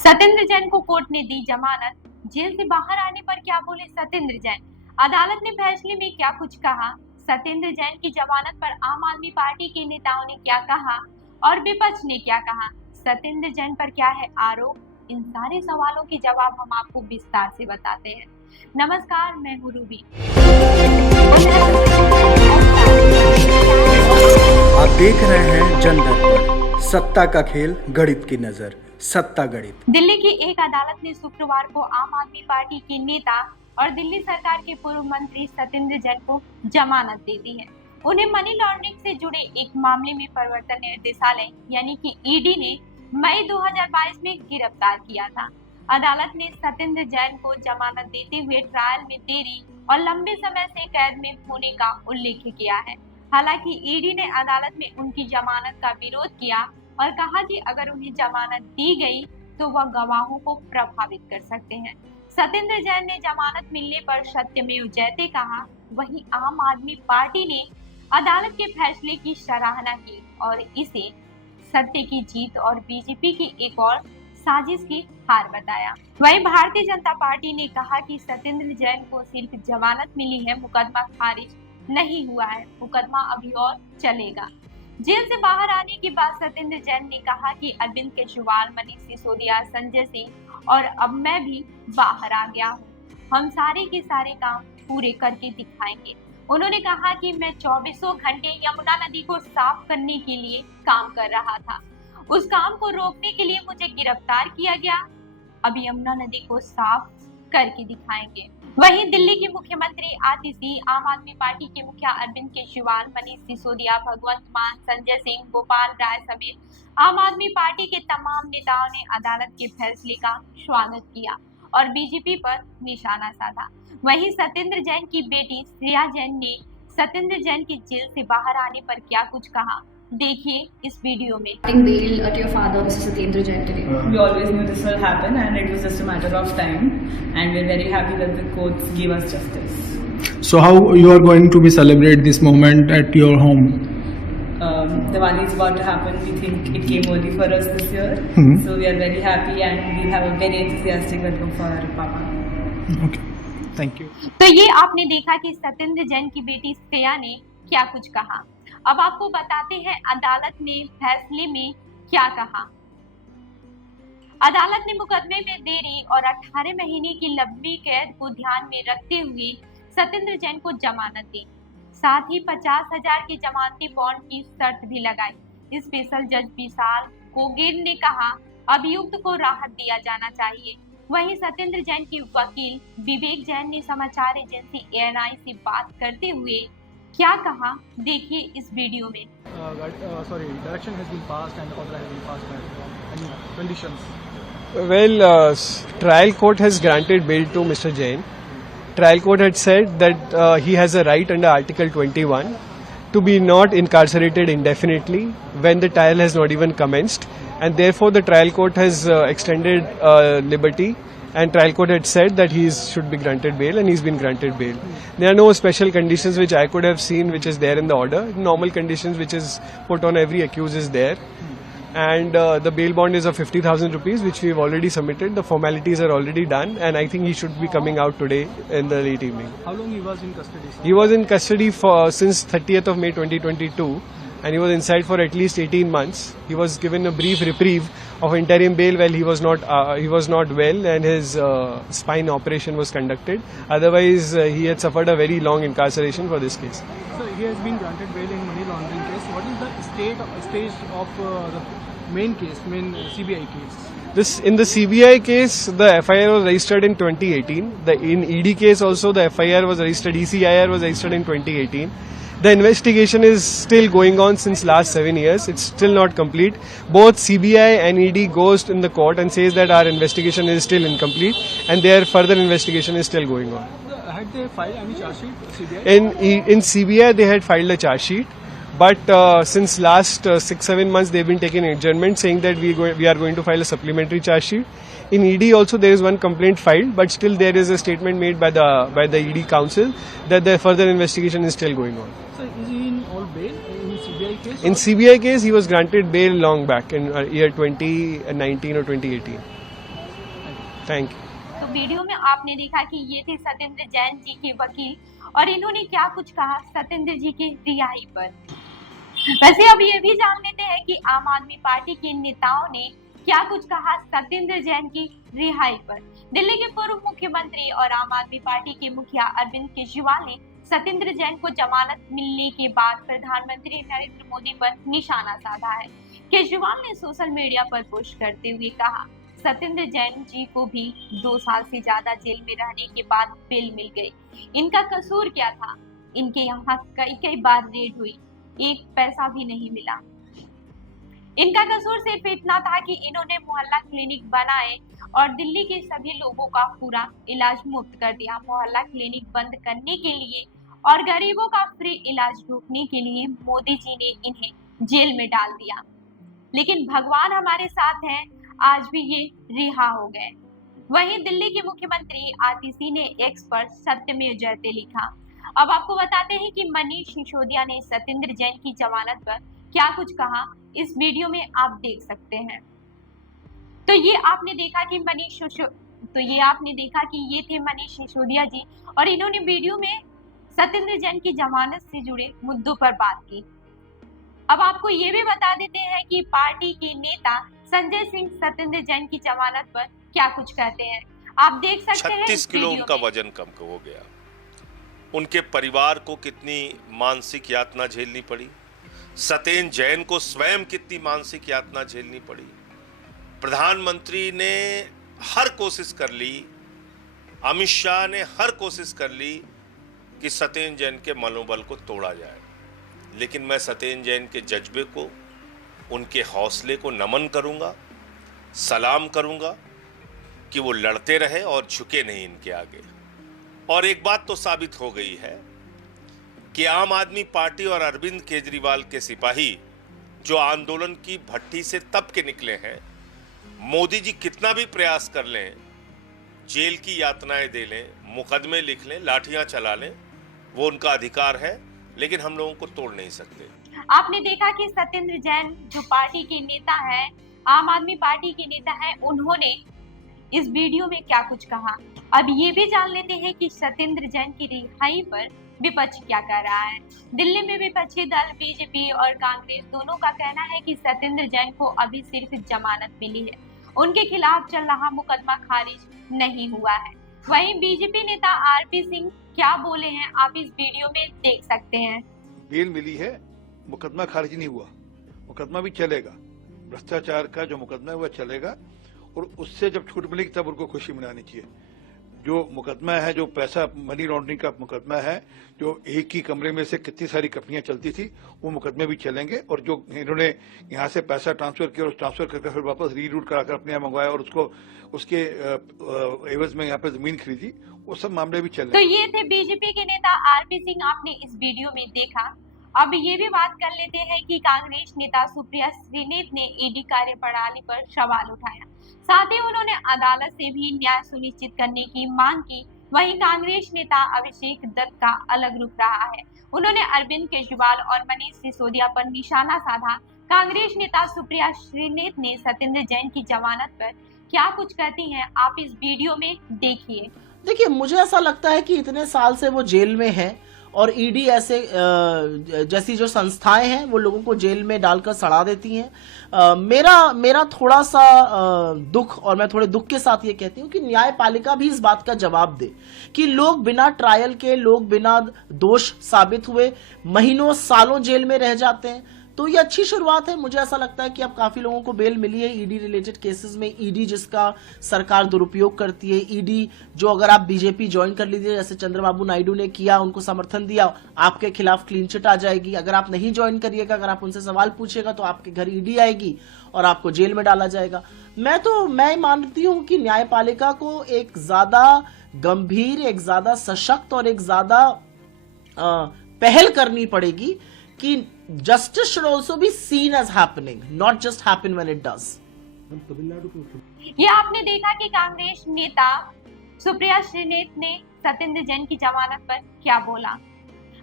सत्येंद्र जैन को कोर्ट ने दी जमानत। जेल से बाहर आने पर क्या बोले सत्येंद्र जैन? अदालत ने फैसले में क्या कुछ कहा? सत्येंद्र जैन की जमानत पर आम आदमी पार्टी के नेताओं ने क्या कहा और विपक्ष ने क्या कहा? सत्येंद्र जैन पर क्या है आरोप? इन सारे सवालों के जवाब हम आपको विस्तार से बताते हैं। नमस्कार, मैं हूँ रूबी। आप देख रहे हैं जन दर्पण, सत्ता का खेल, गणित की नजर, सत्ता गणित। दिल्ली की एक अदालत ने शुक्रवार को आम आदमी पार्टी के नेता और दिल्ली सरकार के पूर्व मंत्री सत्येंद्र जैन को जमानत दे दी है। उन्हें मनी लॉन्ड्रिंग से जुड़े एक मामले में प्रवर्तन निदेशालय यानी कि ईडी ने मई 2022 में गिरफ्तार किया था। अदालत ने सत्येंद्र जैन को जमानत देते हुए ट्रायल में देरी और लंबे समय से कैद में होने का उल्लेख किया है। हालांकि ईडी ने अदालत में उनकी जमानत का विरोध किया और कहा कि अगर उन्हें जमानत दी गई तो वह गवाहों को प्रभावित कर सकते हैं। सत्येंद्र जैन ने जमानत मिलने पर सत्यमेव जयते कहा। वहीं आम आदमी पार्टी ने अदालत के फैसले की सराहना की और इसे सत्य की जीत और बीजेपी की एक और साजिश की हार बताया। वहीं भारतीय जनता पार्टी ने कहा कि सत्येंद्र जैन को सिर्फ जमानत मिली है, मुकदमा खारिज नहीं हुआ है, मुकदमा अभी और चलेगा। जेल से बाहर आने के बाद सत्येंद्र जैन ने कहा कि अरविंद केजरीवाल, मनीष सिसोदिया, संजय सिंह और अब मैं भी बाहर आ गया हूँ। हम सारे के सारे काम पूरे करके दिखाएंगे। उन्होंने कहा कि मैं 24 घंटे यमुना नदी को साफ करने के लिए काम कर रहा था। उस काम को रोकने के लिए मुझे गिरफ्तार किया गया। अब यमुना नदी को साफ करके दिखाएंगे। वहीं दिल्ली के मुख्यमंत्री आतिशी, आम आदमी पार्टी के मुखिया अरविंद केजरीवाल, मनीष सिसोदिया, भगवंत मान, संजय सिंह, गोपाल राय समेत आम आदमी पार्टी के तमाम नेताओं ने अदालत के फैसले का स्वागत किया और बीजेपी पर निशाना साधा। वहीं सत्येंद्र जैन की बेटी श्रेया जैन ने सत्येंद्र जैन के जेल से बाहर आने पर क्या कुछ कहा, देखिए इस वीडियो में। Bail to your father, Mr. Satyendra Jain, today. We always knew this will happen, and it was just a matter of time. And we're very happy that the courts gave us justice. So, how you are going to be celebrate this moment at your home? Diwali is about to happen. We think it came early for us this year, so we are very happy, and we'll have a very enthusiastic welcome for our Papa. Okay, thank you. तो ये आपने देखा कि सत्येंद्र जैन की बेटी श्रेया ने क्या कुछ कहा। अब आपको बताते हैं अदालत ने फैसले में क्या कहा। अदालत ने मुकदमे में देरी और 18 महीने की लंबी कैद को ध्यान में रखते हुए सत्येंद्र जैन को जमानत दी। साथ ही 50,000 की जमानती बॉन्ड की शर्त भी लगाई। स्पेशल जज विशाल कोगेन ने कहा अभियुक्त को राहत दिया जाना चाहिए। वहीं सत्येंद्र जैन के वकील विवेक जैन ने समाचार एजेंसी ANI से बात करते हुए क्या कहा, देखिए इस वीडियो में। Direction has been passed and order has been passed by any conditions. Well, trial court has granted bail to Mr. Jain. Trial court had said that he has a right under Article 21 to be not incarcerated indefinitely when the trial has not even commenced, and therefore the trial court has extended liberty. And trial court had said that he should be granted bail, and he's been granted bail. There are no special conditions which I could have seen which is there in the order. Normal conditions which is put on every accused is there. And the bail bond is of 50,000 rupees, which we've already submitted. The formalities are already done, and I think he should be coming out today in the late evening. How long he was in custody? He was in custody since 30th of May 2022. And he was inside for at least 18 months. He was given a brief reprieve of interim bail while he was not well, and his spine operation was conducted. Otherwise, he had suffered a very long incarceration for this case. So he has been granted bail in money laundering case. What is the stage of the main CBI case? In the CBI case, the FIR was registered in 2018. In ED case also, the FIR was registered. ECIR was registered in 2018. The investigation is still going on since last 7 years. It's still not complete. Both CBI and ED goes in the court and says that our investigation is still incomplete, and their further investigation is still going on. Had they filed any charge sheet? CBI? In CBI, they had filed a charge sheet, but since last 6-7 months, they've been taking adjournment, saying that we are going to file a supplementary charge sheet. In ED also there is one complaint filed, but still there is a statement made by the ED counsel that the further investigation is still going on. So is he in all bail in CBI case? In CBI case, he was granted bail long back in year 2019 or 2018. Thank you. तो video में आपने देखा कि ये थे सत्येंद्र जैन जी के वकील और इन्होंने क्या कुछ कहा सत्येंद्र जी की रिहाई पर। वैसे अब ये भी जान लेते हैं कि आम आदमी पार्टी के नेताओं ने क्या कुछ कहा सत्येंद्र जैन की रिहाई पर। दिल्ली के पूर्व मुख्यमंत्री और आम आदमी पार्टी के मुखिया अरविंद केजरीवाल ने सत्येंद्र जैन को जमानत मिलने के बाद प्रधानमंत्री नरेंद्र मोदी पर निशाना साधा है। केजरीवाल ने सोशल मीडिया पर पोस्ट करते हुए कहा, सत्येंद्र जैन जी को भी 2 साल से ज्यादा जेल में रहने के बाद बेल मिल गई। इनका कसूर क्या था? इनके यहाँ कई बार रेड हुई, एक पैसा भी नहीं मिला। इनका कसूर सिर्फ इतना था कि इन्होंने मोहल्ला क्लिनिक बनाए और दिल्ली के सभी लोगों का पूरा इलाज मुफ्त कर दिया। मोहल्ला क्लिनिक बंद करने के लिए और गरीबों का फ्री इलाज रोकने के लिए मोदी जी ने इन्हें जेल में डाल दिया। लेकिन भगवान हमारे साथ हैं, आज भी ये रिहा हो गए। वहीं दिल्ली के मुख्यमंत्री आतिशी ने एक्स पर सत्यमेव जयते लिखा। अब आपको बताते हैं कि मनीष सिसोदिया ने सत्येंद्र जैन की जमानत पर क्या कुछ कहा, इस वीडियो में आप देख सकते हैं। तो ये आपने देखा कि ये थे मनीष सिसोदिया जी और इन्होंने वीडियो में सत्येंद्र जैन की जमानत से जुड़े मुद्दों पर बात की। अब आपको ये भी बता देते हैं कि पार्टी के नेता संजय सिंह सत्येंद्र जैन की जमानत पर क्या कुछ कहते हैं, आप देख सकते हैं। 36 किलो उनका वजन कम हो गया। उनके परिवार को कितनी मानसिक यातना झेलनी पड़ी, सत्येंद्र जैन को स्वयं कितनी मानसिक यातना झेलनी पड़ी। प्रधानमंत्री ने हर कोशिश कर ली, अमित शाह ने हर कोशिश कर ली कि सत्येंद्र जैन के मनोबल को तोड़ा जाए, लेकिन मैं सत्येंद्र जैन के जज्बे को, उनके हौसले को नमन करूंगा, सलाम करूंगा कि वो लड़ते रहे और झुके नहीं इनके आगे। और एक बात तो साबित हो गई है कि आम आदमी पार्टी और अरविंद केजरीवाल के सिपाही जो आंदोलन की भट्टी से तप के निकले हैं, मोदी जी कितना भी प्रयास कर लें, जेल की यातनाएं दे लें, मुकदमे लिख लें, लाठियां चला लें, वो उनका अधिकार है, लेकिन हम लोगों को तोड़ नहीं सकते। आपने देखा कि सत्येंद्र जैन जो पार्टी के नेता हैं, आम आदमी पार्टी के नेता हैं, उन्होंने इस वीडियो में क्या कुछ कहा। अब ये भी जान लेते हैं कि सत्येंद्र जैन की रिहाई पर विपक्ष क्या कर रहा है। दिल्ली में विपक्षी दल बीजेपी और कांग्रेस दोनों का कहना है कि सत्येंद्र जैन को अभी सिर्फ जमानत मिली है, उनके खिलाफ चल रहा मुकदमा खारिज नहीं हुआ है। वहीं बीजेपी नेता आरपी सिंह क्या बोले हैं, आप इस वीडियो में देख सकते हैं। बेल मिली है, मुकदमा खारिज नहीं हुआ, मुकदमा भी चलेगा। भ्रष्टाचार का जो मुकदमा है वह चलेगा और उससे जब छूट मिलेगी तब उनको खुशी मनानी चाहिए। जो मुकदमा है, जो पैसा मनी लॉन्ड्रिंग का मुकदमा है, जो एक ही कमरे में से कितनी सारी कंपनियां चलती थी, वो मुकदमे भी चलेंगे। और जो इन्होंने यहाँ से पैसा ट्रांसफर किया और ट्रांसफर करके फिर वापस रीरूट कराकर अपने यहाँ मंगवाया और उसके एवज में यहाँ पे जमीन खरीदी, वो सब मामले भी चलेंगे। तो ये थे बीजेपी के नेता आरपी सिंह, आपने इस वीडियो में देखा। अब ये भी बात कर लेते हैं कि कांग्रेस नेता सुप्रिया श्रीनेत ने ईडी कार्यप्रणाली पर सवाल उठाया, साथ ही उन्होंने अदालत से भी न्याय सुनिश्चित करने की मांग की। वहीं कांग्रेस नेता अभिषेक दत्त का अलग रुख रहा है, उन्होंने अरविंद केजरीवाल और मनीष सिसोदिया पर निशाना साधा। कांग्रेस नेता सुप्रिया श्रीनेत ने सत्येंद्र जैन की जमानत पर क्या कुछ कहती हैं, आप इस वीडियो में देखिए। देखिए, मुझे ऐसा लगता है कि इतने साल से वो जेल में है और ईडी ऐसे जैसी जो संस्थाएं हैं वो लोगों को जेल में डालकर सड़ा देती हैं। मेरा थोड़ा सा दुख, और मैं थोड़े दुख के साथ ये कहती हूँ कि न्यायपालिका भी इस बात का जवाब दे कि लोग बिना ट्रायल के, लोग बिना दोष साबित हुए महीनों सालों जेल में रह जाते हैं। तो ये अच्छी शुरुआत है। मुझे ऐसा लगता है कि अब काफी लोगों को बेल मिली है ईडी रिलेटेड केसेस में। ईडी जिसका सरकार दुरुपयोग करती है, ईडी जो अगर आप बीजेपी ज्वाइन कर लीजिए जैसे चंद्रबाबू नायडू ने किया, उनको समर्थन दिया, आपके खिलाफ क्लीन चिट आ जाएगी। अगर आप नहीं ज्वाइन करिएगा, अगर आप उनसे सवाल पूछिएगा तो आपके घर ईडी आएगी और आपको जेल में डाला जाएगा। मैं मानती हूं कि न्यायपालिका को एक ज्यादा गंभीर, एक ज्यादा सशक्त और एक ज्यादा पहल करनी पड़ेगी कि justice should also be seen as happening, not just happen when it does. ये आपने देखा कि कांग्रेस नेता सुप्रिया श्रीनेत ने सत्येंद्र जैन की जमानत पर क्या बोला।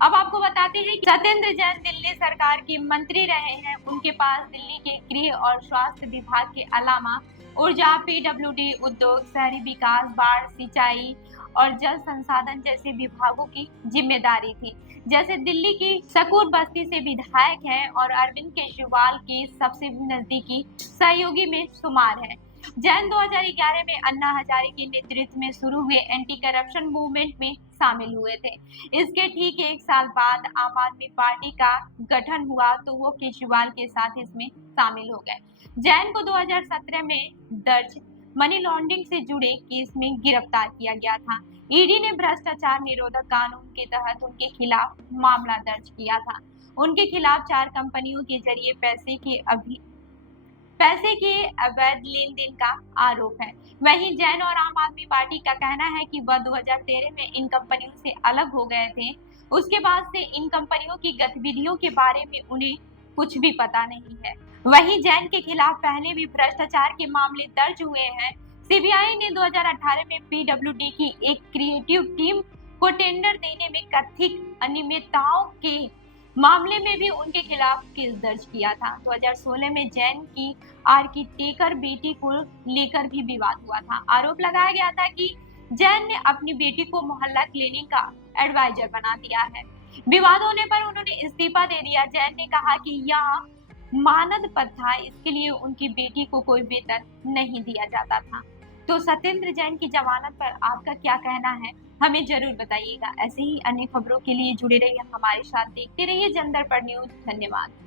अब आपको बताते हैं कि सत्येंद्र जैन दिल्ली सरकार के मंत्री रहे हैं। उनके पास दिल्ली के गृह और स्वास्थ्य विभाग के अलावा ऊर्जा, पीडब्ल्यूडी, उद्योग, शहरी विकास, बाढ़, सिंचाई और जल संसाधन जैसे विभागों की जिम्मेदारी थी। जैसे दिल्ली की शकूर बस्ती से विधायक हैं और अरविंद केजरीवाल के सबसे नजदीकी सहयोगी में शुमार है। जैन 2011 में अन्ना हजारे के नेतृत्व में शुरू हुए एंटी करप्शन मूवमेंट में शामिल हुए थे। इसके ठीक एक साल बाद आम आदमी पार्टी का गठन हुआ तो वो केजरीवाल के साथ इसमें शामिल हो गए। जैन को 2017 में दर्ज मनी लॉन्ड्रिंग से जुड़े केस में गिरफ्तार किया गया था। ईडी ने भ्रष्टाचार निरोधक कानून के तहत उनके खिलाफ मामला दर्ज किया था। उनके खिलाफ 4 कंपनियों के जरिए पैसे के अवैध लेन देन का आरोप है। वहीं जैन और आम आदमी पार्टी का कहना है कि वह 2013 में इन कंपनियों से अलग हो गए थे। उसके बाद से इन कंपनियों की गतिविधियों के बारे में उन्हें कुछ भी पता नहीं है। वहीं जैन के खिलाफ पहले भी भ्रष्टाचार के मामले दर्ज हुए हैं। सीबीआई ने 2018 में पीडब्ल्यूडी की एक क्रिएटिव टीम को टेंडर देने में कथित अनियमितताओं के मामले में भी उनके खिलाफ केस दर्ज किया था। 2016 में जैन की आर्किटेक्चर बेटी को लेकर भी विवाद हुआ था। आरोप लगाया गया था कि जैन ने अपनी बेटी को मोहल्ला क्लिनिक का एडवाइजर बना दिया है। विवाद होने पर उन्होंने इस्तीफा दे दिया। जैन ने कहा कि यह मानद पद था, इसके लिए उनकी बेटी को कोई वेतन नहीं दिया जाता था। तो सत्येंद्र जैन की जमानत पर आपका क्या कहना है, हमें जरूर बताइएगा। ऐसे ही अन्य खबरों के लिए जुड़े रहिए हमारे साथ, देखते रहिए जनदर्पण न्यूज। धन्यवाद।